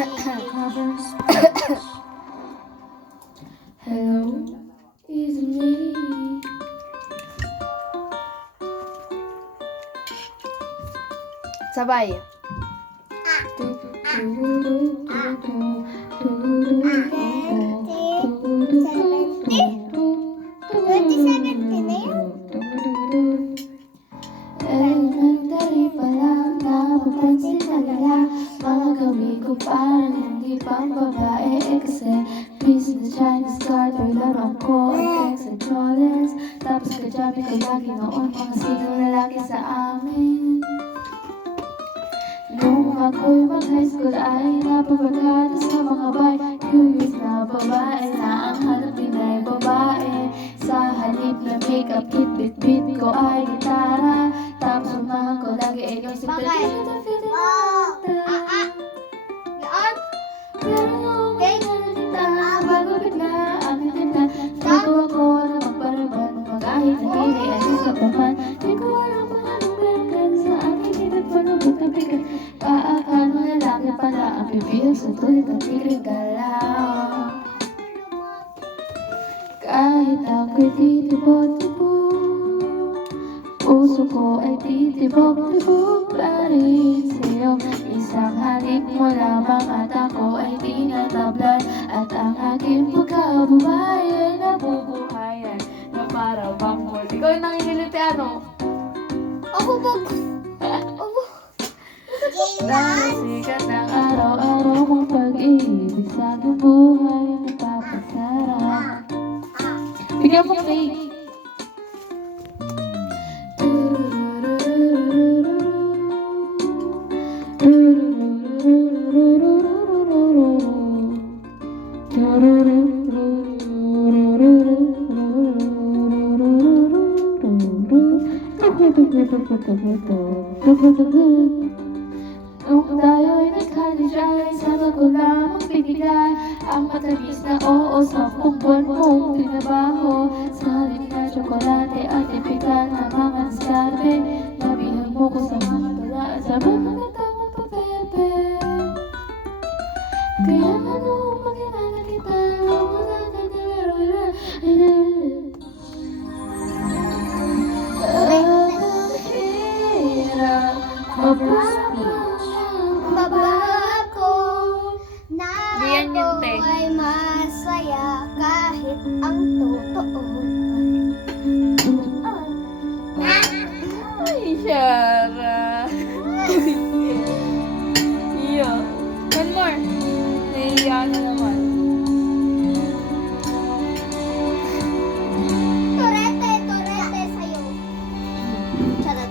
Hello, it's me. Sabay. Elementary pa lang, napapansin talaga mga gawin ko parang hindi pang babae kasi business Chinese card or laruan ko ang text and dollars. Tapos kajabi ko lagi noon mga sinong lalaki sa amin. Nung ako'y mag-high school ay napabarkada sa mga bar. Curious na babae na ang hanap din ay babae. Sa halip na makeup kit, bit-bit ko ay gitara. Tapos umahan ko lagi ay yung simple pero nung kita, bago bigla ang itinda. Bago ako na magparaban, mag-ahit na hili ay isa pa man. Di ko alam kung anong meron sa aking pinagpanabot na bigat. Paakala na lalaki pala ang bibig sa tulit ng tigring galaw. Kahit ako'y titibok-tibok, puso ko ay titibok-tibok pa rin sa'yo. Isang halik mo lamang at ako ay tinatablan. At ang aking pagkabuhay ay nabubuhayan na para bang mall. Ikaw yung nangingiliti ano? Opo. Sikat ng araw-araw mong pag-ibig sa aking buhay napapasarap. Bigyan mo cake. Nung tayo'y nag-college ay sana ko lamang bigyan ang matamis na oo sa buwan mong tinabaho. Sa halip na tsokolate at tipikal na mga diskarte, nabihag mo ko sa mga tula at sa mga katawang papepe. Kaya nga nung makilala kita, wala ka na meron Baba ko na Diyan yun, te. ako ay masaya kahit ang totoo. Ay, Shara. Iyo. One more. Naiiya na naman. Torete sa'yo. Charot.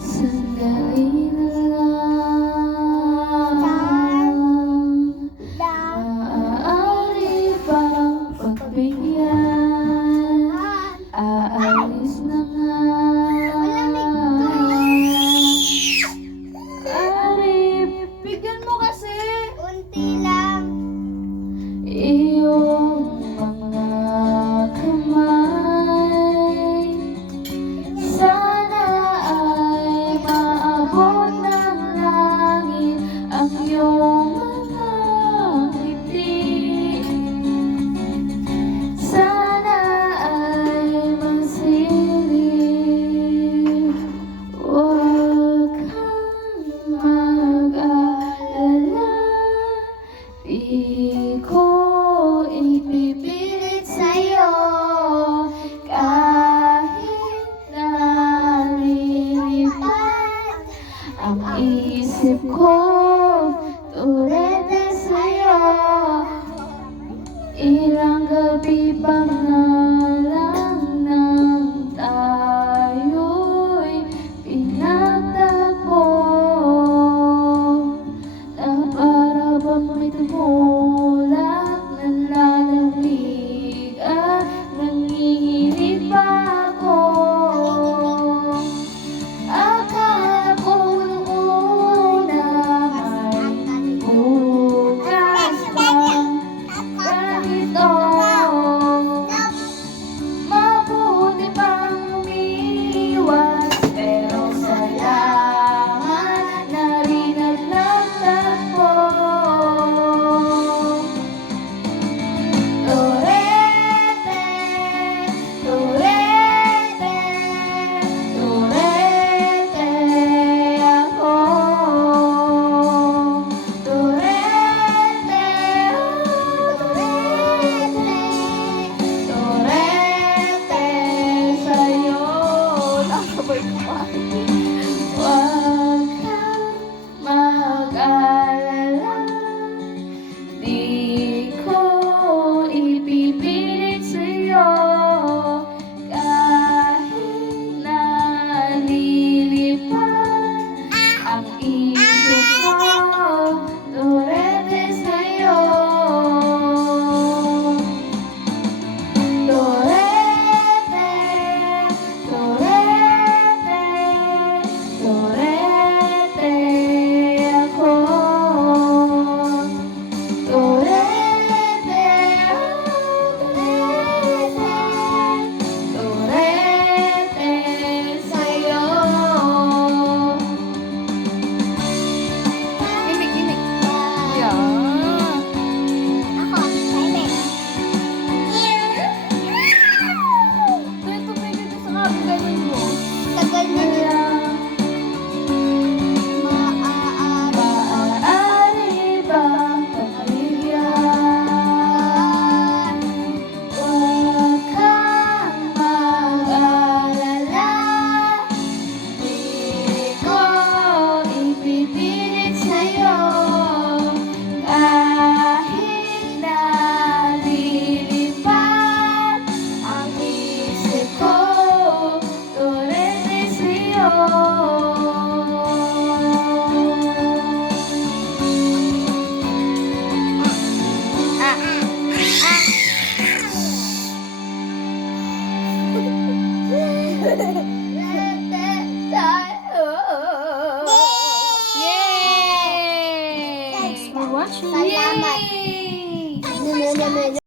Sandali na lang, maaari bang pagbigyan? Aalis na nga. Arif, bigyan mo kasi. Unti lang. Iyong mga kamay sana ay maabot ng langit ang iyong mga ngiti. Sana ay masilip. Huwag kang mag-alala, di ko ipipilit sa'yo kahit nalilipad ang isip ko. Tulad sa'yo, ilang gabi pa nga lang nang tayo'y pinagtagpo, na para bang may tumulak ng lalamig at nanginginig pa ako. Akala ko nung una ay bukas pa ganito. Iyon